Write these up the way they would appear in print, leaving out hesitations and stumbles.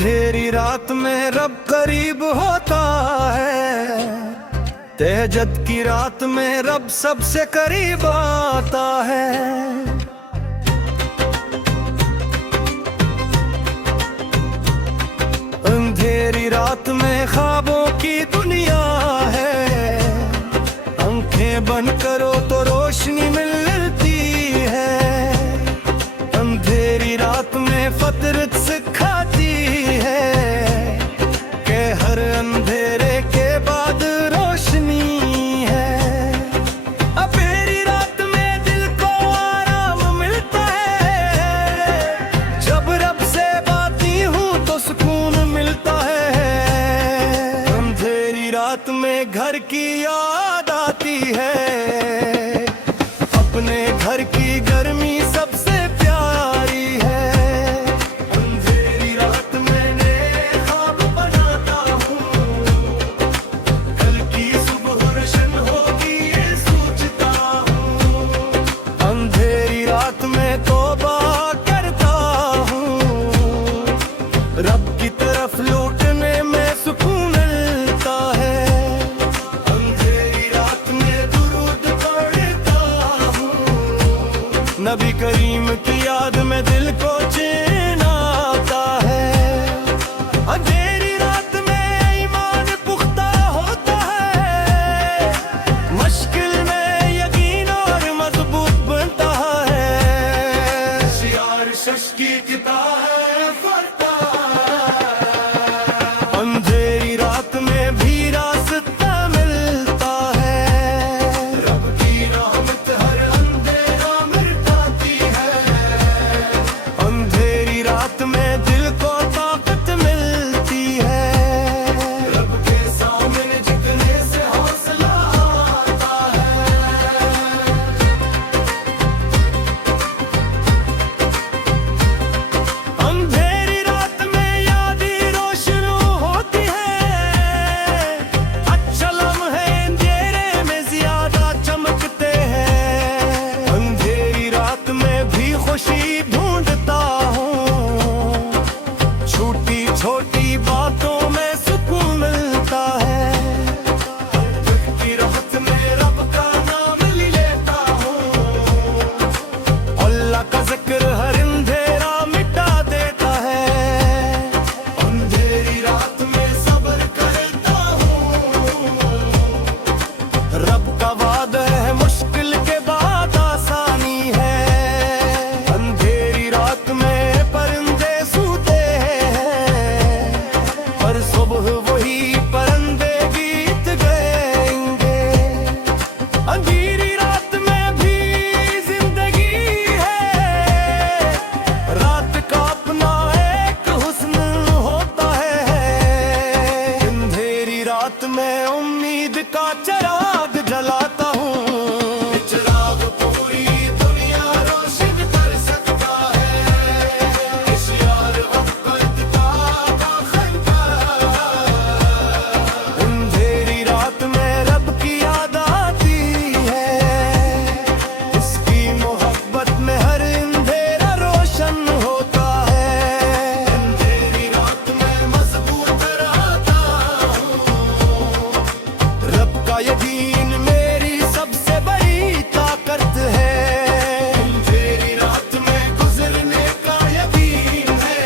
अंधेरी रात में रब करीब होता है, तहज्जुद की रात में रब सबसे करीब आता है। अंधेरी रात में ख्वाबों की दुनिया है, आंखें बंद करो तो रोशनी मिलती है। अंधेरी रात में फितरत सिखाती है कि हर अंधेरे के बाद रोशनी है। अंधेरी रात में दिल को आराम मिलता है, जब रब से बाती हूँ तो सुकून मिलता है। अंधेरी रात में घर की याद आती है, अपने घर की गर्मी सबसे प्यारी है। अंधेरी रात मैंने ख्वाब बनाता हूँ, कल की सुबह रोशन होगी ये सोचता हूँ। अंधेरी रात में तौबा करता हूँ, रब की तरफ लौटने में सुकून मिलता है। अंधेरी रात में दुरूद पढ़ता हूँ, नबी करीम की याद में दिल को चैन आता है। अंधेरी रात में ईमान पुख्ता होता है, मुश्किल में यकीन और मजबूत बनता है। शियार शश की किताब है फरता, अंधेरी रात में भी रास्ता मिलता है। रब की रहमत हर अंधेरा मिटाती है, अंधेरी रात में दिल को ताकत मिलती है। रब के सामने झुकने से हौसला आता है। अंधेरी रात में यादें रोशन होती है, अच्छा लम्हे अंधेरे में ज्यादा चमकते हैं। अंधेरी रात में भी खुशी ढूंढता हूँ, छोटी छोटी बातों में सुकून मिलता है। दुख की रात में रब का नाम लेता हूँ, अल्लाह का जिक्र हर अंधेरा मिटा देता है। अंधेरी रात में सब्र करता हूँ, रब का वादा है मुश्किल के बाद आसानी है। अंधेरी रात में परिंदे सूते हैं, पर सुबह वही परिंदे गीत गाएंगे। अंधेरी रात में भी जिंदगी है, रात का अपना एक हुस्न होता है। अंधेरी रात में उम्मीद का चिराग जलाता हूँ, चिराग पूरी दुनिया रोशन कर सकता है। इस यार वक्त का खंका, अंधेरी रात में रब की याद आती है, इसकी मोहब्बत में हर अंधेरा रोशन होता है। अंधेरी रात में मजबूत रहता हूँ, रब का यकीन मेरी सबसे बड़ी ताकत है। अंधेरी रात में गुजरने का यकीन है,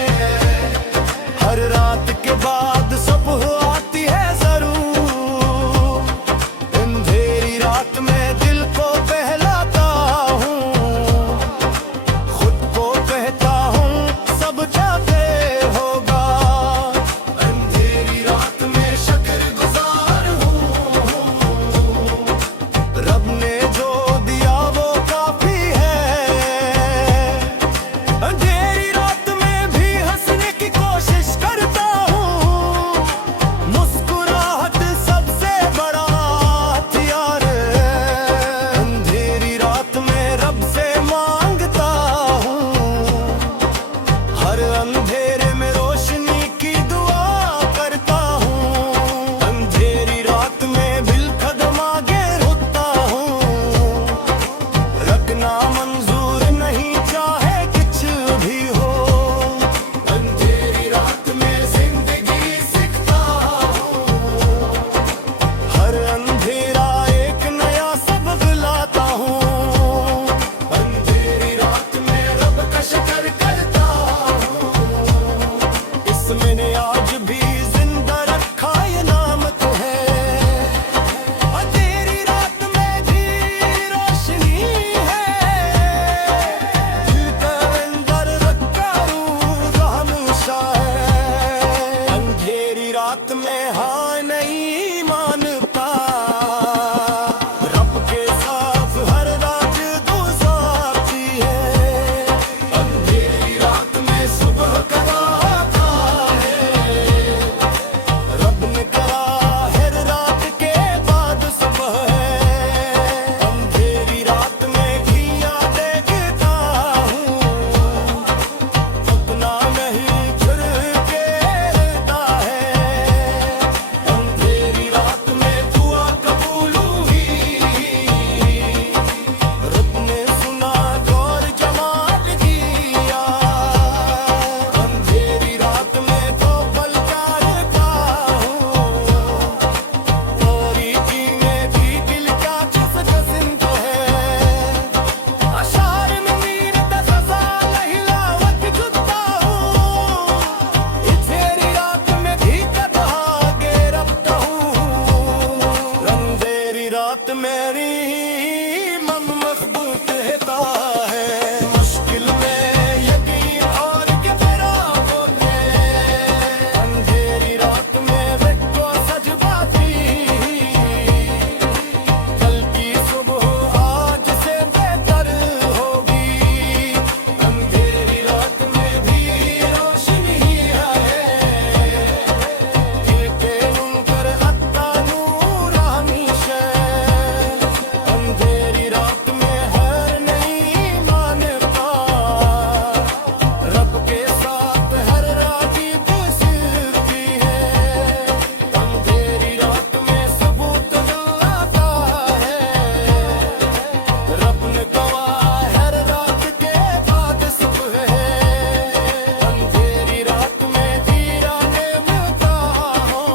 हर रात के बाद सुबह आती है जरूर। अंधेरी रात में दिल को बहलाता हूँ, खुद को कहता हूँ सब जाते होगा। अंधेरी रात में शुक्रगुजार हूँ, मानता। रब के साथ हर रात गुजारती है, अंधेरी रात में सुबह कदा आता है। रब ने कहा हर रात के बाद सुबह है, अंधेरी रात में दिया देखता हूँ, अपना नहीं फिर के रहता है। अंधेरी रात में दुआ कबूल हुई, रब ने सुना गौर जमाल किया। अंधेरी रात में तो पलकारता हूँ, तारीकी में भी दिल का जज्न तो है। अशार में मीर तज़ा लहिलावत जुता हूँ, अंधेरी रात में भी कदा गिरफ्ता हूँ। अंधेरी रात मेरी मन मखबूल कहता है, मुश्किल में यकीन और के तेरा बोले। अंधेरी रात में को सज बाती, कल की सुबह आज से बेहतर होगी। अंधेरी रात में भी रोशनी है, इनके उनकर अत्ता नूर हमीशा। अंधेरी रात में हर नहीं मानता, रब के साथ हर राती गुजरती है। अंधेरी रात में सबूत आता है, रब ने कहा हर रात के बाद सुबह है। अंधेरी रात में दिया नेमता हूँ,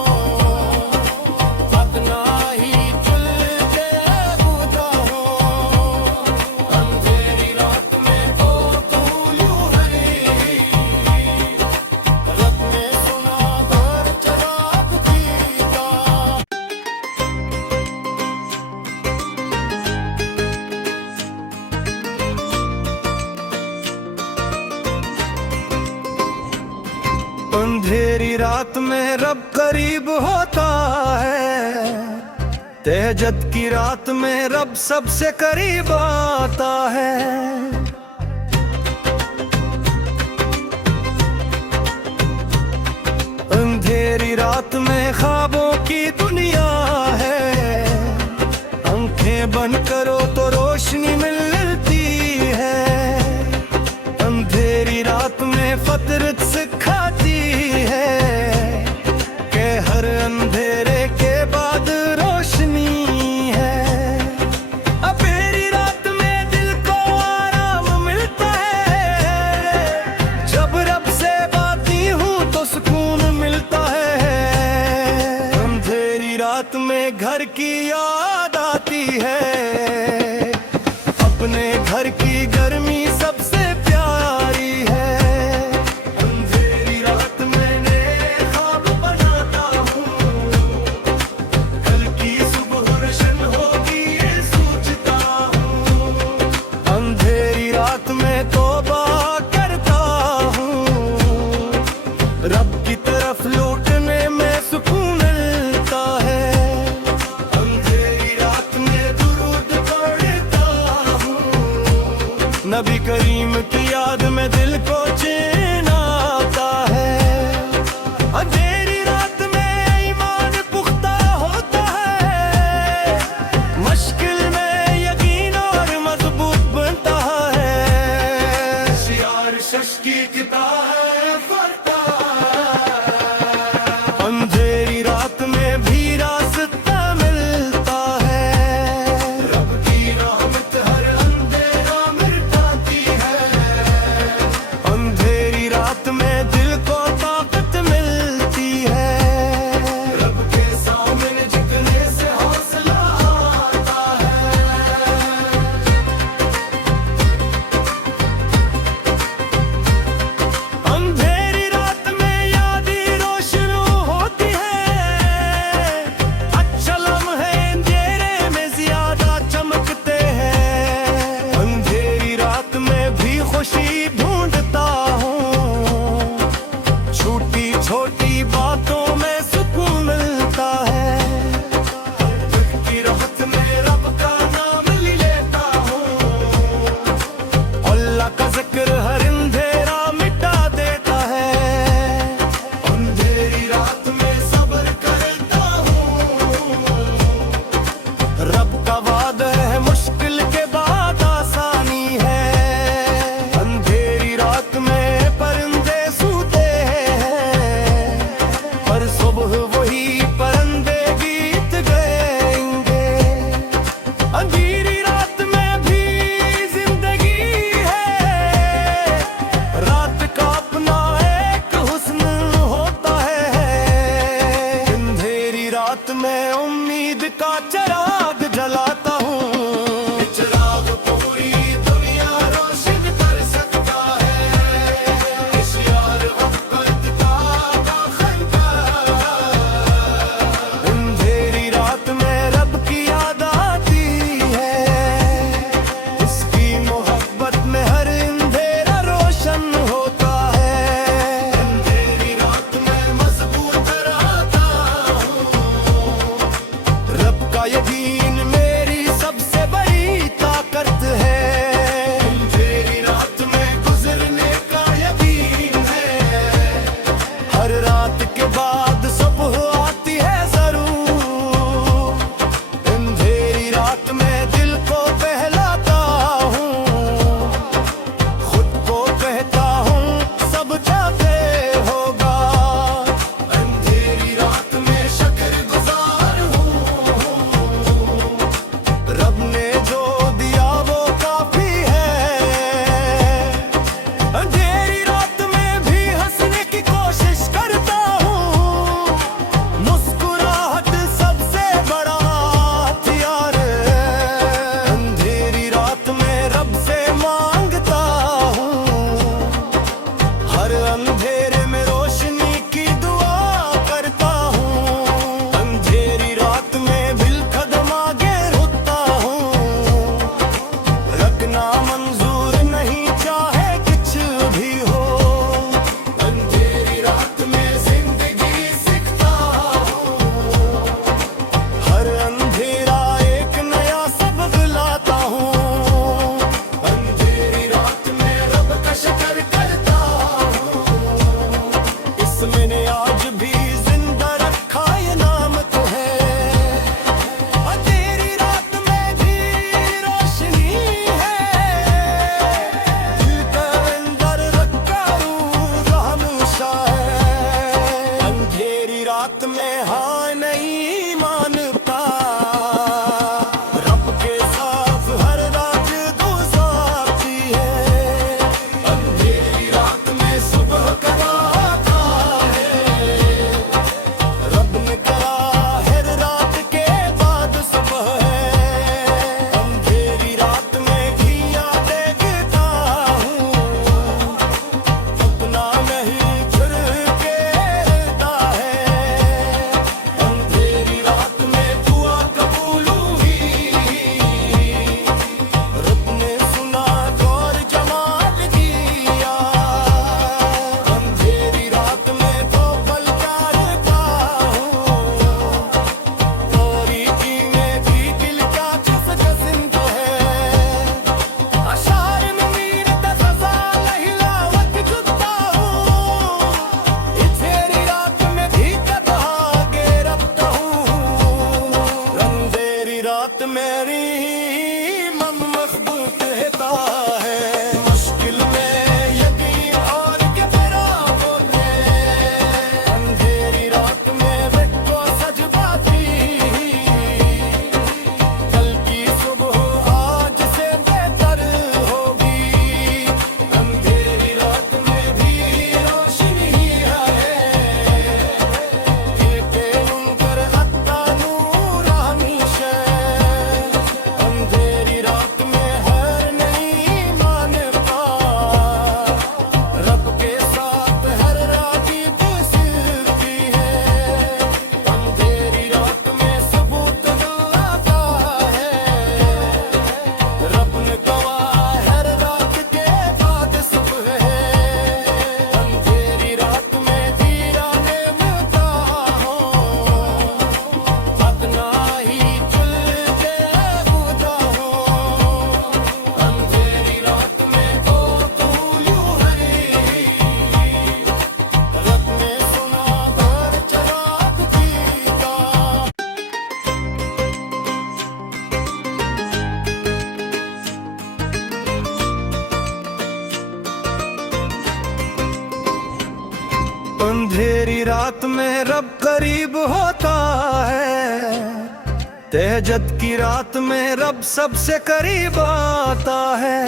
अपना ही चुल जाए बुझा हूँ। अंधेरी रात में तो तू यूं है, रब ने सुना भर चराग पीता। अंधेरी रात में रब करीब होता है, तेहज्जुद की रात में रब सबसे करीब आता है। अंधेरी रात में ख्वाबों की दुनिया है, आंखें बंद करो तो रोशनी मिलती है। अंधेरी रात में फतरत सिखाती है कि हर अंधेरे के बाद रोशनी है। अंधेरी रात में दिल को आराम मिलता है, जब रब से बाती हूँ तो सुकून मिलता है। अंधेरी रात में घर की याद आती है, अपने घर की गर्मी सबसे प्यारी है। अंधेरी रात में नए ख्वाब बनाता हूँ, कल की सुबह रोशन होगी ये सोचता हूँ। अंधेरी रात में तौबा करता हूँ, रब की तरफ लौटने में सुकून मिलता है। अंधेरी रात में दुरूद पढ़ता हूँ, मैं उम्मीद का चिराग जलाता हूँ। चिराग पूरी दुनिया रोशन कर सकता है, इस यार मोहब्बत का खंजर। अंधेरी रात में रब की याद आती है, उसकी मोहब्बत में हर अंधेरा रोशन होता है। अंधेरी रात में मजबूत रहता हूँ, रब का यकीन मेरी सबसे बड़ी ताकत है। अंधेरी रात में गुजरने का यकीन है, हर रात के बाद सुबह आती है जरूर। अंधेरी रात में दिल को बहलाता हूँ, खुद को कहता हूँ सब चाहते होगा। अंधेरी रात में शुक्रगुजार हूँ, रब ने जो दिया वो काफी है। अंधेरी रात में भी हंसने की कोशिश करता हूँ, मुस्कुराहट सबसे बड़ा हथियार है। अंधेरी रात में रब से मांगता हूँ, हर अंधेरे में रोशनी की दुआ करता हूँ। अंधेरी रात में बिल कदम आगे रुकता हूँ, रखना मंजूर नहीं चाहे कुछ भी हो। अंधेरी रात में जिंदगी सीखता हूँ, हर अंधेरा एक नया सबक लाता हूँ। अंधेरी रात में रब का शुक्र करता हूँ, इसमें आज भी जिंदा रखा ये नाम तो है। अंधेरी रात में भी रोशनी है, दिल के अंदर रखा रूह हमेशा है। अंधेरी रात में हाँ नहीं मानता, रब के साथ हर रात गुजारती है। अंधेरी रात में सुबह करा था है, रब ने कहा हर रात के बाद सुबह है। अंधेरी रात में घिया देखता हूँ, अपना नहीं फिर के रहता है। अंधेरी रात में दुआ कबूल हुई, रब ने सुना गौर जमाल दिया। अंधेरी रात में तो पल करता हूँ, तारीकी में भी दिल का जज्न तो है। अशार में मीरत सजा लहिलावत जुटता हूँ, अंधेरी रात में भी कद आगे रखता हूँ। अंधेरी रात मेरी मन मजबूत रहता है, मुश्किल में यकीन और के तेरा बोले। अंधेरी रात में को सज बाती, कल की सुबह आज से बेहतर होगी। अंधेरी रात में भी रोशनी है, के उनकर अत्ता नूर हमेशा। अंधेरी रात में हर नहीं मानता, रब के साथ हर रात गुजरती है। अंधेरी रात में सबूत आता है, रब ने कहा हर रात के बाद सुबह है। अंधेरी रात में दिया मिलता हूँ, अपना ही चुल के बुझा हूँ। अंधेरी रात में तो तू यूं है, रब ने सुना भर चराग जीता। अंधेरी रात में रब करीब होता है, तहज्जुद की रात में रब सबसे करीब आता है।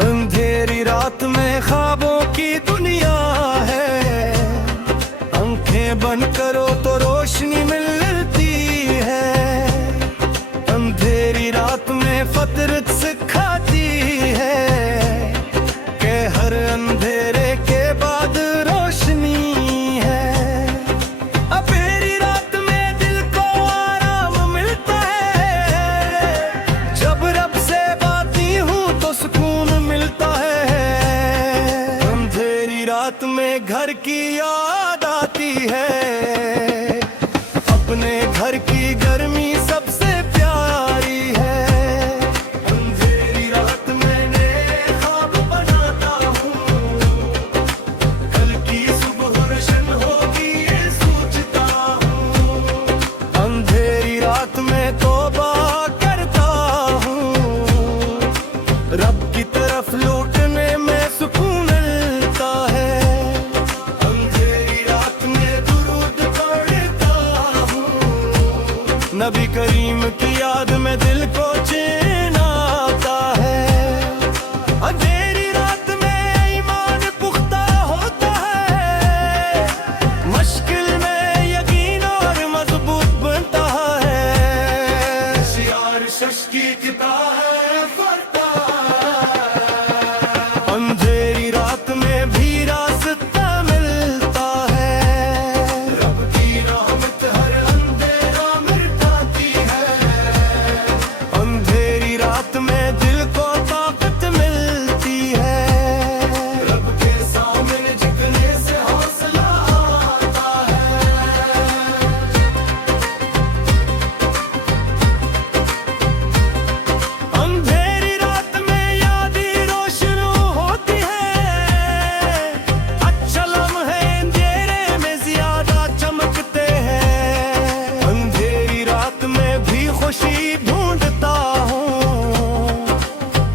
अंधेरी अंधेरी रात में ख्वाबों की दुनिया है, आंखें बंद करो तो रोशनी मिलती है। अंधेरी रात में फितरत सिखाती है कि हर अंधेरे के बाद रोशनी है। अंधेरी रात में दिल को आराम मिलता है, जब रब से बाती हूँ तो सुकून मिलता है। अंधेरी रात में घर की याद आती है, अपने घर की गर्मी सबसे प्यारी है। अंधेरी रात मैंने ख्वाब बनाता हूँ, कल की सुबह रोशन होगी ये सोचता हूँ। अंधेरी रात में तौबा करता हूँ, रब की तरफ लौटने में सुकून मिलता है। अंधेरी रात में दुरूद पढ़ता हूँ, नबी करीम की याद में दिल को चैन आता है। अंधेरी रात में ईमान पुख्ता होता है, मुश्किल में यकीन और मजबूत बनता है। शियार शश की किताब है फरता। अंधेरी रात में भी रास्ता मिलता है, रब की रहमत हर अंधेरा मिटाती है। अंधेरी रात में दिल को ताकत मिलती है, रब के सामने झुकने से हौसला आता है। अंधेरी रात में यादें रोशन होती है, अच्छा लम्हे अंधेरे में ज्यादा चमकते हैं। अंधेरी रात में भी खुशी ढूंढता हूँ,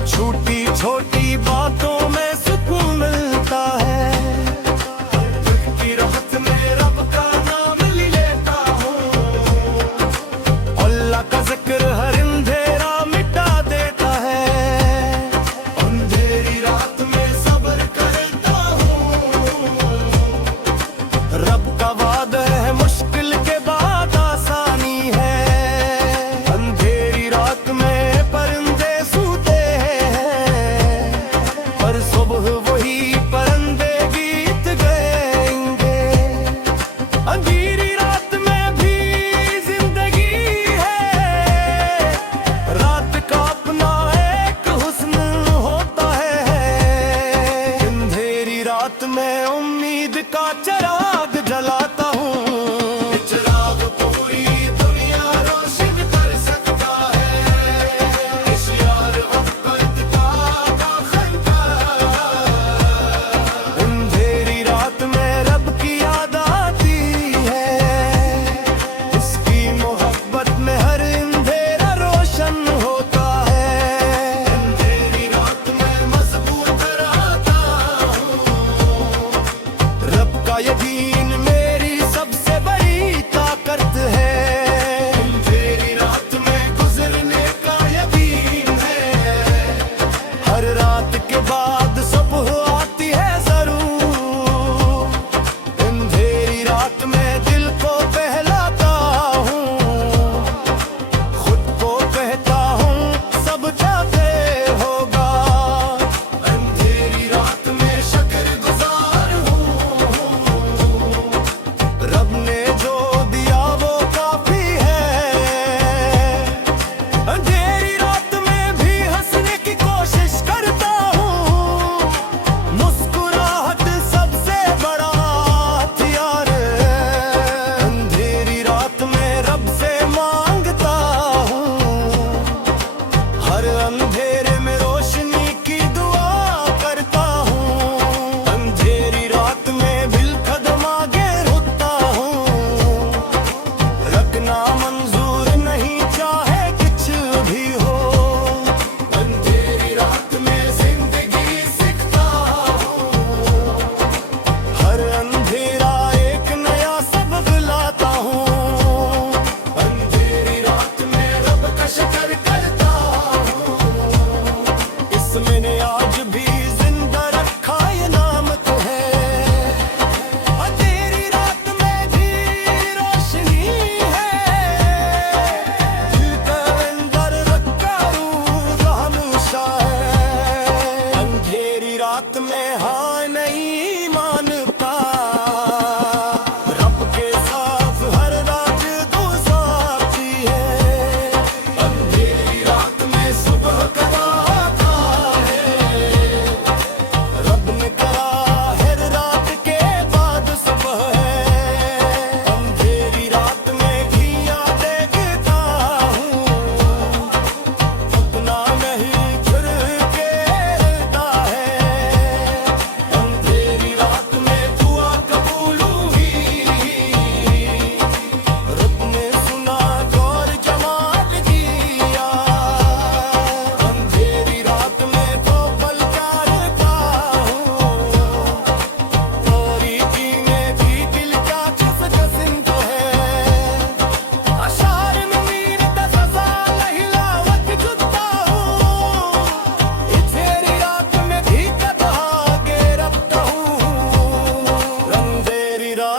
छोटी छोटी बातों में सुकून मिलता है। दुख की राहत में रब का नाम लेता हूँ, अल्लाह का जिक्र हर अंधेरा मिटा देता है। अंधेरी रात में सब्र करता हूँ, रब का वादा है मुश्किल के बाद आसानी है। अंधेरी रात में परिंदे सूते हैं, पर सुबह वही परिंदे गीत गाएंगे। अंधेरी रात में भी जिंदगी है, रात का अपना एक हुस्न होता है। अंधेरी रात में उम्मीद का चिराग जलाता हूँ, चिराग पूरी दुनिया रोशन कर सकता है। इश्यार वक्त का खंडा। अंधेरी रात में रब की याद आती है, उसकी मोहब्बत में हर अंधेरा रोशन होता है। अंधेरी रात में मजबूत रहता हूँ, रब का यकीन मेरी सबसे बड़ी ताकत है। अंधेरी रात में गुजरने का यकीन है, हर रात के बाद सुबह आती है जरूर। अंधेरी रात में दिल को बहलाता हूँ, खुद को कहता हूँ सब चाहते होगा। अंधेरी रात में शुक्रगुजार हूँ,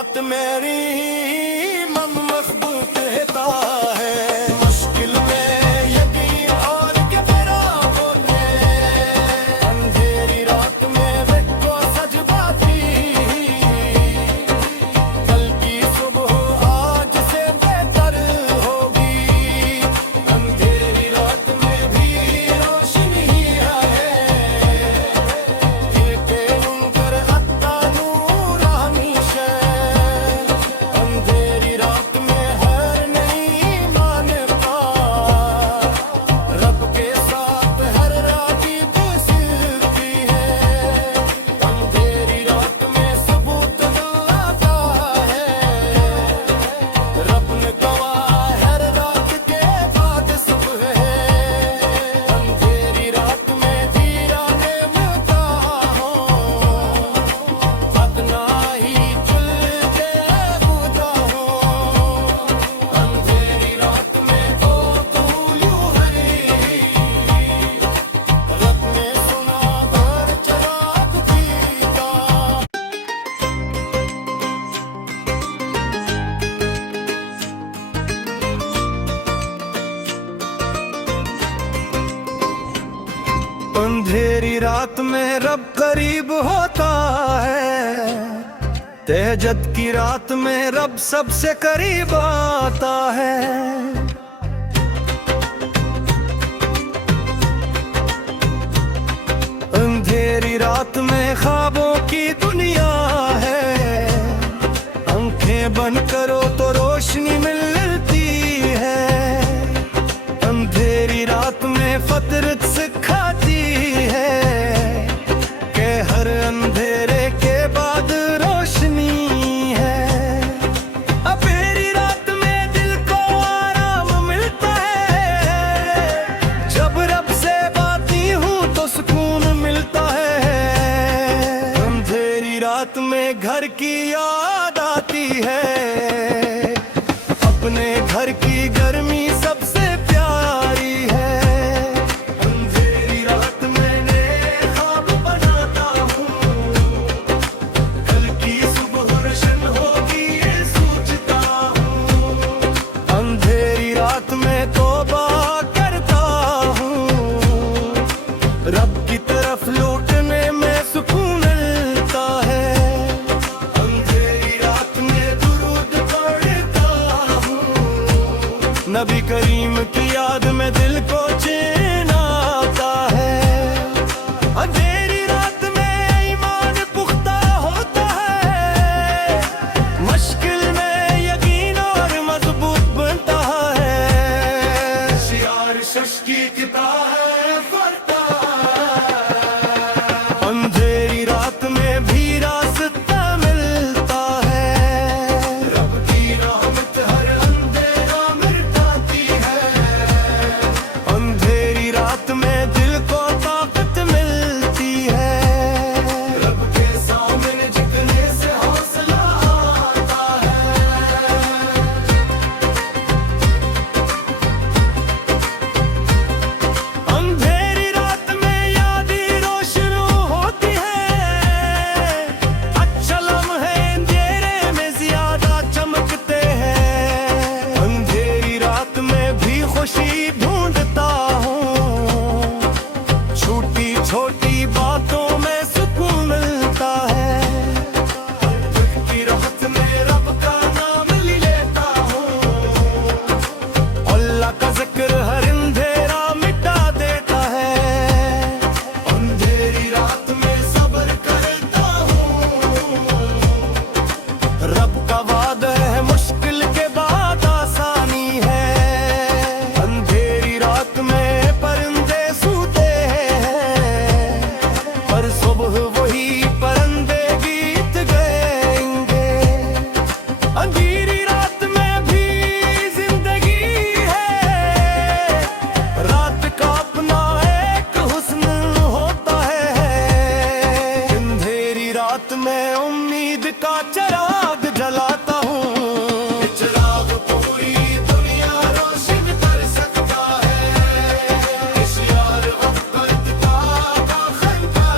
बात मेरी मन मजबूत कहता है। मुश्किल में यकीन और क्या मेरा बोले, अंधेरी रात में देखो सजदा थी, कल की सुबह आज से बेहतर होगी। अंधेरी रात में भी रोशनी है, अंधेरी रात में हर नहीं मानता, रब के साथ हर रात गुजरती है। अंधेरी रात में सबूत आता है, रब ने कहा हर रात के बाद सुबह है। अंधेरी रात में धीरा देवता हो, अपना ही चल के बुझा हो। अंधेरी रात में तो तू यूं हरी, रब ने सुना भर चराग पीता। अंधेरी रात में रब करीब होता है, तहज्जुद की रात में रब सबसे करीब आता है। अंधेरी रात में ख्वाबों की दुनिया है, आंखें बंद करो तो रोशनी मिलती है। अंधेरी रात में फितरत सिखाती है कि हर अंधेरे के बाद रोशनी है। अंधेरी रात में दिल को आराम मिलता है, जब रब से बाती हूँ तो सुकून मिलता है। अंधेरी रात में घर की याद आती है, अपने घर की गर्मी सबसे प्यारी है। अंधेरी रात में नए ख्वाब बनाता हूँ, कल की सुबह रोशन होगी ये सोचता हूँ। अंधेरी रात में तौबा करता हूँ, रब की तरफ लौटने में सुकून मिलता है। अंधेरी रात में दुरूद पढ़ता हूँ, नबी करीम की याद में दिल को चैन आता है। अंधेरी रात में ईमान पुख्ता होता है, मुश्किल में यकीन और मजबूत बनता है। शियार शश की किताब है फरता, अंधेरी रात में भी रास्ता मिलता है। रब की रहमत हर अंधेरा मिटाती है, अंधेरी रात में दिल को ताकत मिलती है। रब के सामने झुकने से हौसला आता है। अंधेरी रात में यादें रोशन होती है, अच्छा लम्हे अंधेरे में ज्यादा चमकते हैं। अंधेरी रात में भी खुशी ढूंढता हूँ, छोटी छोटी बातों में सुकून मिलता है। दुख की रात में रब का नाम लेता हूँ, अल्लाह का जिक्र हर अंधेरा मिटा देता है। अंधेरी रात में सब्र करता हूँ, रब का वादा है मुश्किल के बाद आसानी है। अंधेरी रात में परिंदे सूते हैं, पर सुबह वही परिंदे गीत गाएंगे। अंधेरी रात में भी जिंदगी है, रात का अपना एक हुस्न होता है। अंधेरी रात में उम्मीद का चिराग जलाता हूँ, चिराग पूरी दुनिया रोशन कर सकता है। इस यार वक्त का खंदा,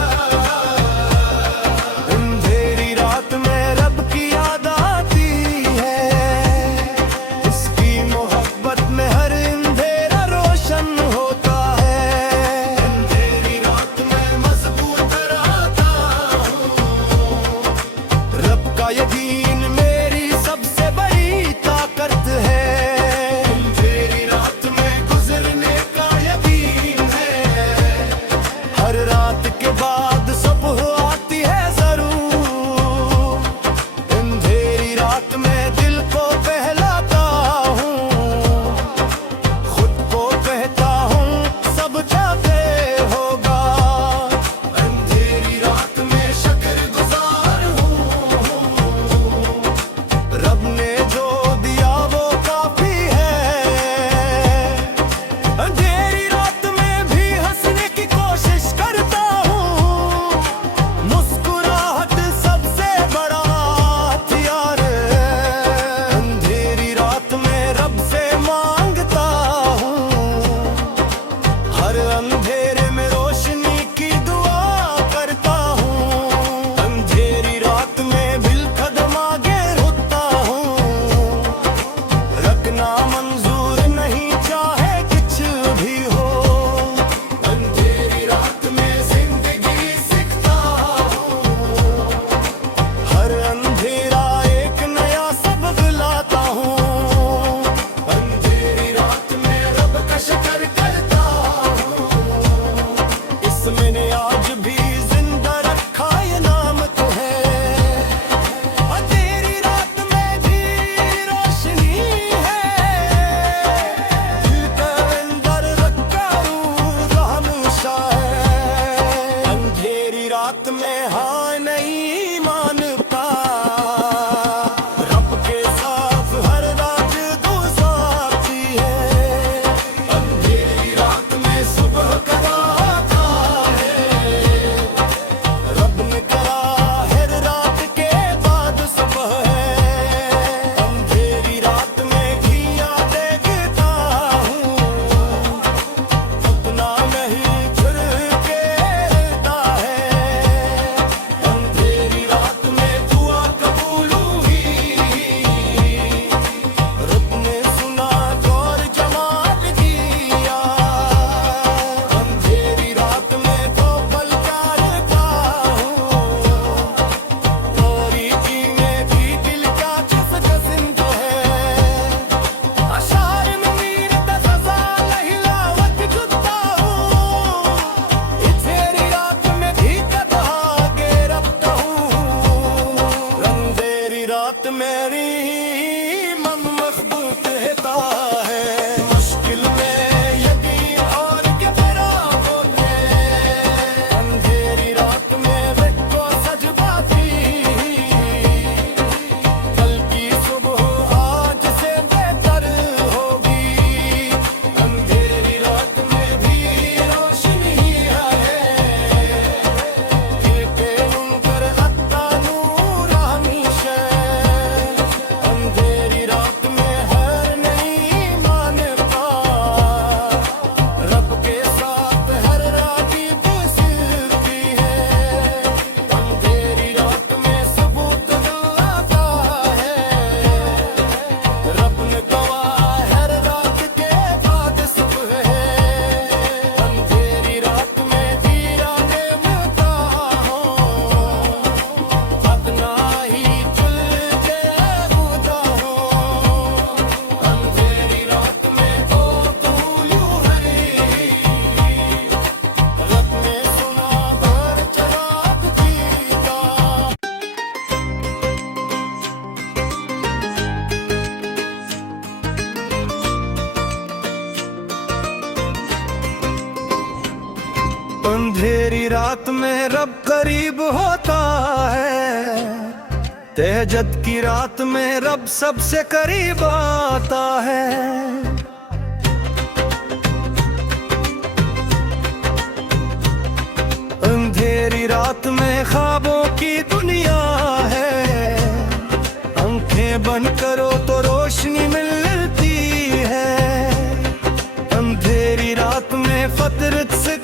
अंधेरी रात में रब की याद आती बात मेरी मन मजबूत कहता है, मुश्किल में यकीन और क्या तेरा बोले। अंधेरी रात में देखो सजदा थी, कल की सुबह आज से बेहतर होगी। अंधेरी रात में भी रोशनी है, के मुनकर अत्ता नूर हमीशा। अंधेरी रात में हर नहीं मानता, रब के साथ हर रागीब सिलती है। अंधेरी रात में सबूत आता है, रब ने कहा हर रात के बाद सुबह है। अंधेरी रात में दिया देवता हो, अपना ही चुल के बुदा हो। अंधेरी रात में तो तू यूं है, रब ने सुना भर चराग पीता। अंधेरी रात में रब करीब होता है, तेहज्जुद की रात में रब सबसे करीब आता है। अंधेरी रात में ख्वाबों की दुनिया है, आंखें बंद करो तो रोशनी मिलती है। अंधेरी रात में फितरत से